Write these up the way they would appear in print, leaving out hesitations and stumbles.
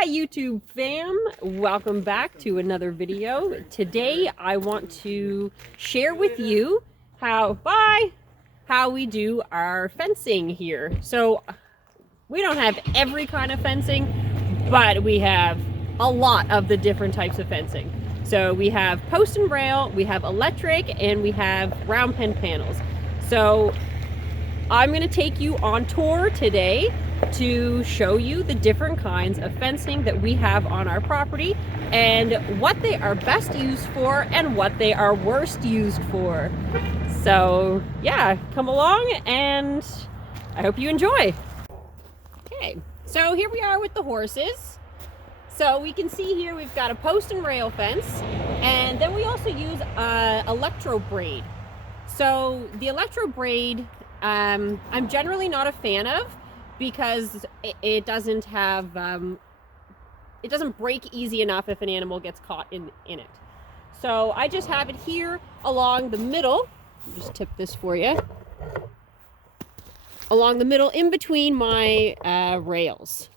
Hi YouTube fam, welcome back to another video. Today I want to share with you how we do our fencing here. So we don't have every kind of fencing, but we have a lot of the different types of fencing. So we have post and rail, we have electric, and we have round pen panels. So I'm going to take you on tour today to show you the different kinds of fencing that we have on our property and what they are best used for and what they are worst used for. So yeah, come along and I hope you enjoy. Okay, so here we are with the horses. So we can see here we've got a post and rail fence, and then we also use electro braid. So the electro braid I'm generally not a fan of, because it doesn't have it doesn't break easy enough if an animal gets caught in it. So I just have it here along the middle. I'll just tip this for you. Along the middle, in between my rails.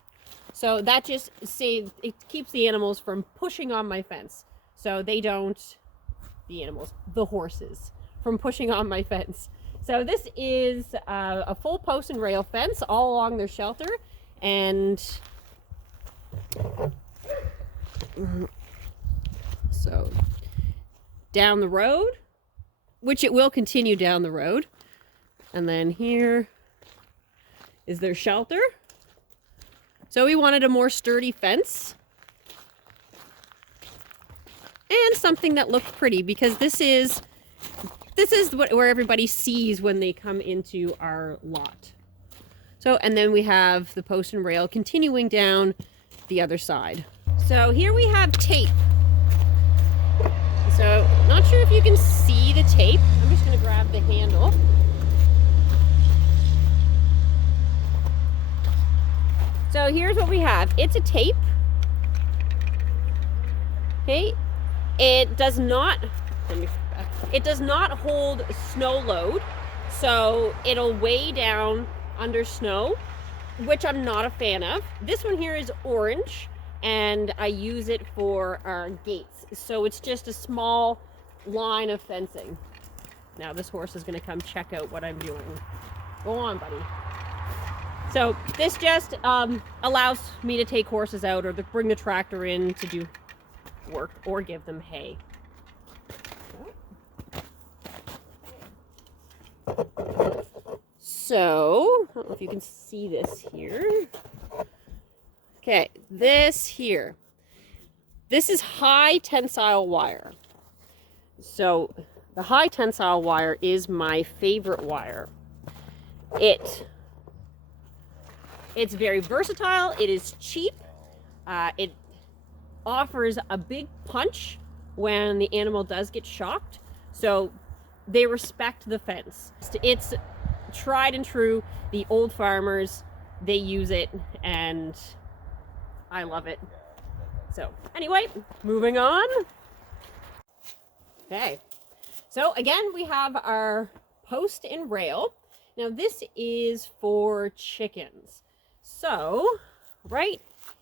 So that just it keeps the animals from pushing on my fence. So they don't, the horses, from pushing on my fence. So this is a full post and rail fence all along their shelter, and so down the road, which it will continue down the road, and then here is their shelter. So we wanted a more sturdy fence and something that looked pretty, because this is where everybody sees when they come into our lot. So, and then we have the post and rail continuing down the other side. So here we have tape. So not sure if you can see the tape. I'm just going to grab the handle. So here's what we have. It's a tape. Okay. It does not hold snow load, so it'll weigh down under snow, which I'm not a fan of. This one here is orange, and I use it for our gates. So it's just a small line of fencing. Now this horse is going to come check out what I'm doing. Go on, buddy. So this just allows me to take horses out, or to bring the tractor in to do work, or give them hay. So, I don't know if you can see this here. Okay, this here. This is high tensile wire. So, the high tensile wire is my favorite wire. It's very versatile. It is cheap. It offers a big punch when the animal does get shocked. So, they respect the fence. It's tried and true. The old farmers, they use it, and I love it. So anyway, moving on. Okay, so again, we have our post and rail. Now this is for chickens. So right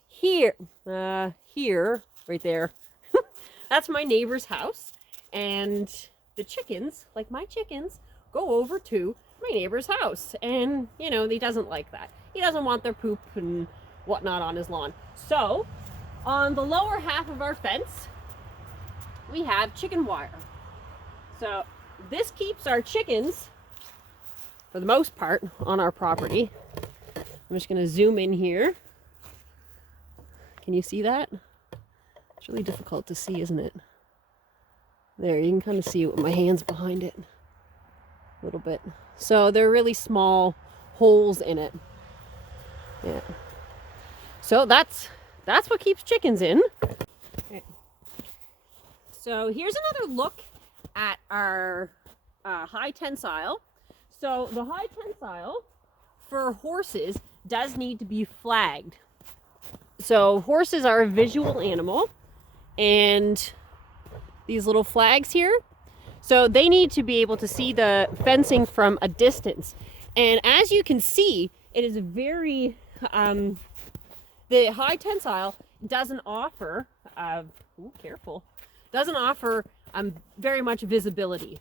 here, right there, that's my neighbor's house, and the chickens, like my chickens, go over to my neighbor's house, and he doesn't like that. He doesn't want their poop and whatnot on his lawn. So on the lower half of our fence we have chicken wire. So this keeps our chickens, for the most part, on our property. I'm just going to zoom in here. Can you see that? It's really difficult to see, isn't it? There, you can kind of see it with my hands behind it a little bit. So they're really small holes in it. Yeah. So that's what keeps chickens in. Okay. So here's another look at our high tensile. So the high tensile for horses does need to be flagged. So horses are a visual animal, and these little flags here, so they need to be able to see the fencing from a distance. And as you can see, it is very the high tensile doesn't offer, careful, doesn't offer very much visibility.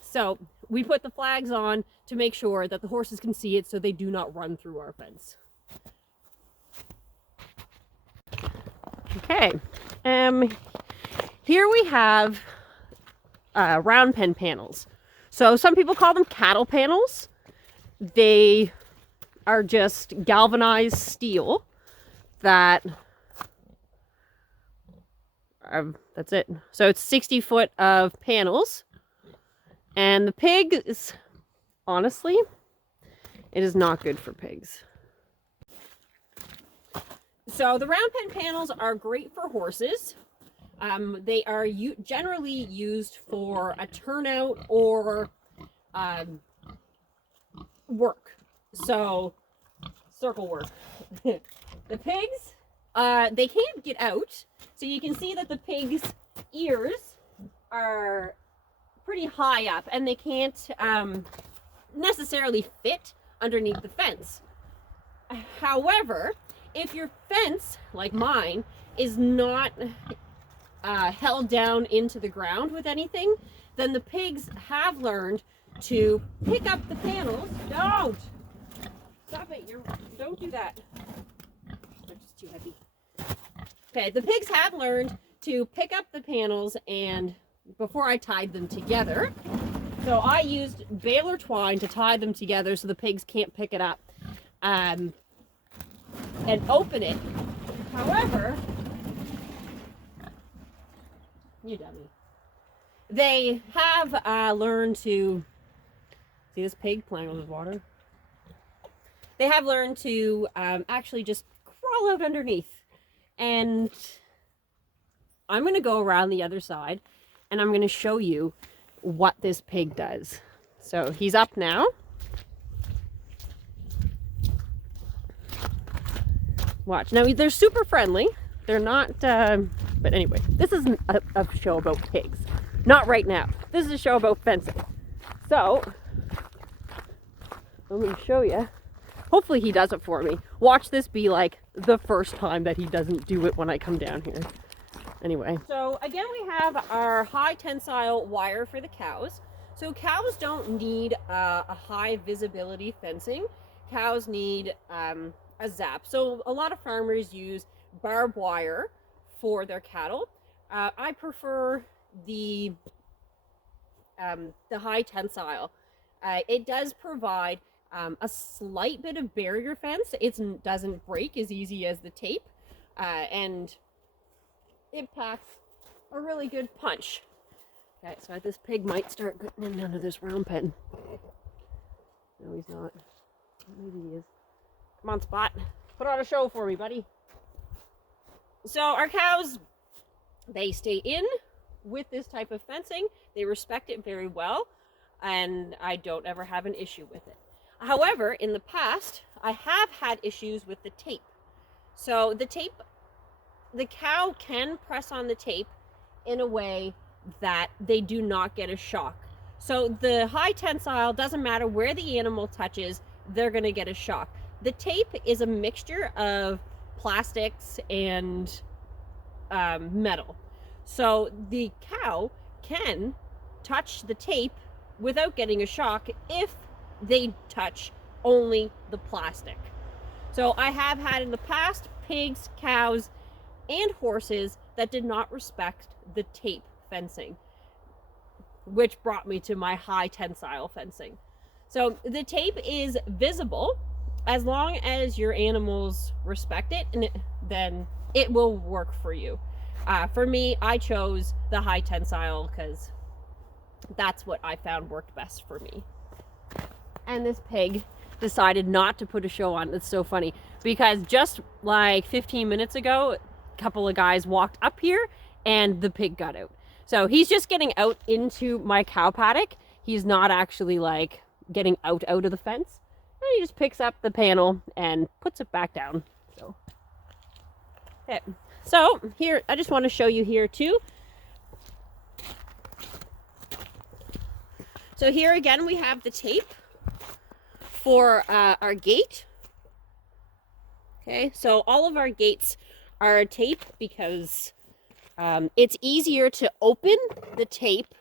So we put the flags on to make sure that the horses can see it so they do not run through our fence. Okay, here we have round pen panels. So some people call them cattle panels. They are just galvanized steel that, that's it. So it's 60 foot of panels. And the pigs, honestly, it is not good for pigs. So the round pen panels are great for horses. They are generally used for a turnout or work. So circle work. The pigs, they can't get out. So you can see that the pigs' ears are pretty high up and they can't necessarily fit underneath the fence. However, if your fence, like mine, is not held down into the ground with anything, then the pigs have learned to pick up the panels. Don't! Stop it, don't do that. They're just too heavy. Okay, the pigs have learned to pick up the panels and before I tied them together. So I used baler twine to tie them together so the pigs can't pick it up and open it. However, you dummy. They have learned to, see this pig playing with his water? They have learned to actually just crawl out underneath. And I'm going to go around the other side and I'm going to show you what this pig does. So he's up now. Watch. Now they're super friendly. They're not, but anyway, this isn't a show about pigs. Not right now. This is a show about fencing. So, let me show you. Hopefully he does it for me. Watch this be like the first time that he doesn't do it when I come down here. Anyway. So again, we have our high tensile wire for the cows. So cows don't need a high visibility fencing. Cows need a zap. So a lot of farmers use barbed wire for their cattle. I prefer the high tensile. It does provide a slight bit of barrier fence. It doesn't break as easy as the tape, and it packs a really good punch. Okay, so this pig might start getting in under this round pen. No, he's not. Maybe he is. Come on, Spot. Put on a show for me, buddy. So our cows, they stay in with this type of fencing. They respect it very well, and I don't ever have an issue with it. However, in the past, I have had issues with the tape. So the tape, the cow can press on the tape in a way that they do not get a shock. So the high tensile, doesn't matter where the animal touches, they're going to get a shock. The tape is a mixture of plastics and metal. So the cow can touch the tape without getting a shock if they touch only the plastic. So I have had in the past pigs, cows, and horses that did not respect the tape fencing, which brought me to my high tensile fencing. So the tape is visible as long as your animals respect it, and then it will work for you. For me, I chose the high tensile because that's what I found worked best for me. And this pig decided not to put a show on. It's so funny because just like 15 minutes ago, a couple of guys walked up here and the pig got out. So he's just getting out into my cow paddock. He's not actually like getting out of the fence. And he just picks up the panel and puts it back down. So, okay. So here, I just want to show you here too. So here again, we have the tape for our gate. Okay, so all of our gates are tape because it's easier to open the tape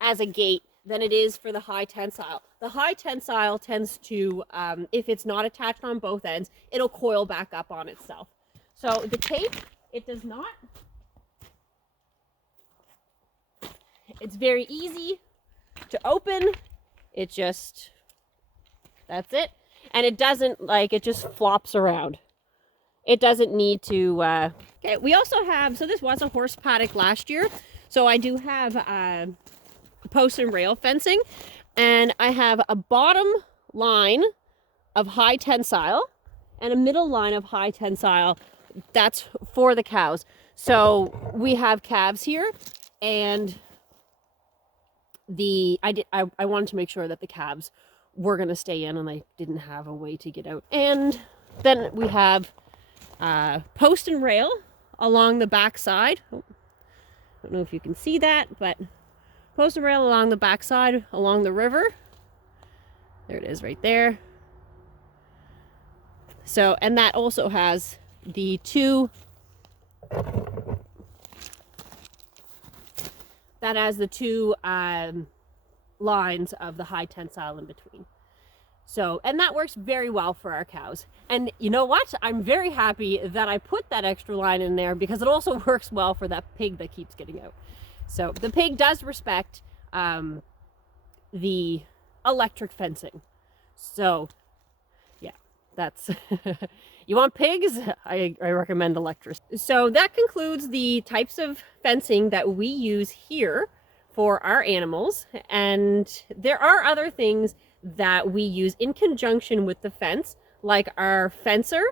as a gate than it is for the high tensile. The high tensile tends to, if it's not attached on both ends, it'll coil back up on itself. So the tape, it does not. It's very easy to open. It just, that's it. And it doesn't, like, it just flops around. It doesn't need to, okay, we also have, so this was a horse paddock last year. So I do have post and rail fencing, and I have a bottom line of high tensile and a middle line of high tensile. That's for the cows. So we have calves here, and I wanted to make sure that the calves were going to stay in and they didn't have a way to get out. And then we have post and rail along the back side. Oh, I don't know if you can see that, but post and rail along the back side along the river. There it is right there. So, and that also has the two, lines of the high tensile in between. So, and that works very well for our cows. And you know what? I'm very happy that I put that extra line in there because it also works well for that pig that keeps getting out. So the pig does respect the electric fencing. So yeah, that's, you want pigs? I recommend electric. So that concludes the types of fencing that we use here for our animals. And there are other things that we use in conjunction with the fence, like our fencer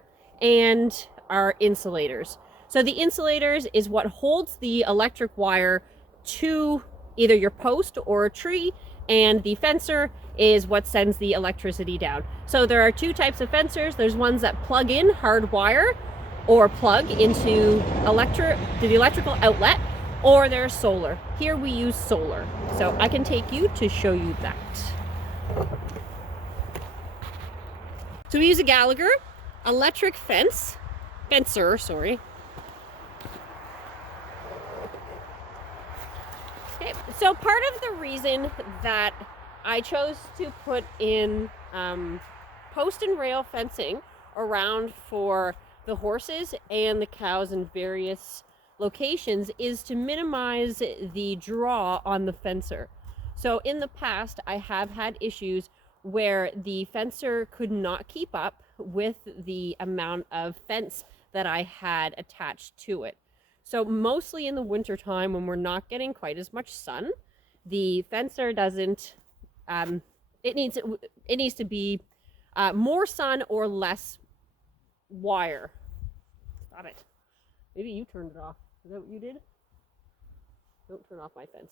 and our insulators. So the insulators is what holds the electric wire to either your post or a tree, and the fencer is what sends the electricity down. So there are two types of fencers. There's ones that plug in hard wire or plug into the electrical outlet, or there's solar. Here we use solar. So I can take you to show you that. So we use a Gallagher electric fencer, sorry. Okay, so part of the reason that I chose to put in post and rail fencing around for the horses and the cows in various locations is to minimize the draw on the fencer. So in the past, I have had issues where the fencer could not keep up with the amount of fence that I had attached to it. So mostly in the winter time when we're not getting quite as much sun, the fencer doesn't, it needs to be more sun or less wire. Stop it. Maybe you turned it off. Is that what you did? Don't turn off my fence.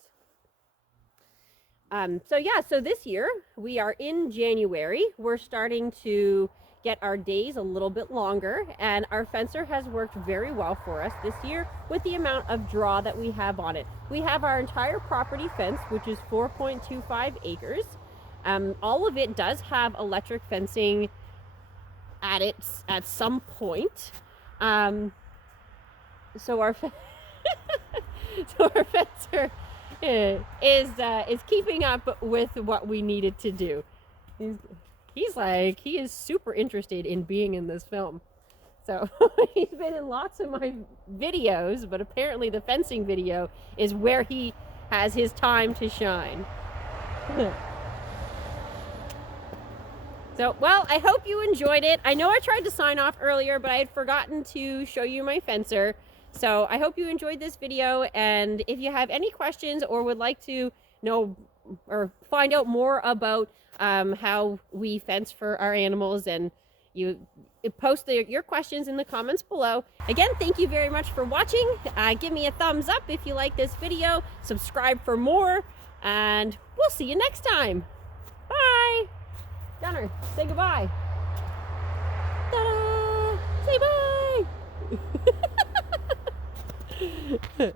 So yeah, so this year we are in January. We're starting to get our days a little bit longer, and our fencer has worked very well for us this year with the amount of draw that we have on it. We have our entire property fence, which is 4.25 acres. All of it does have electric fencing at some point. So our fencer is keeping up with what we needed to do. He is super interested in being in this film. So he's been in lots of my videos, but apparently the fencing video is where he has his time to shine. So, well, I hope you enjoyed it. I know I tried to sign off earlier, but I had forgotten to show you my fencer. So I hope you enjoyed this video, and if you have any questions or would like to know or find out more about how we fence for our animals, and you post your questions in the comments below. Again, thank you very much for watching. Give me a thumbs up if you like this video, subscribe for more, and we'll see you next time. Bye. Gunner, say goodbye. Ta-da! Say bye.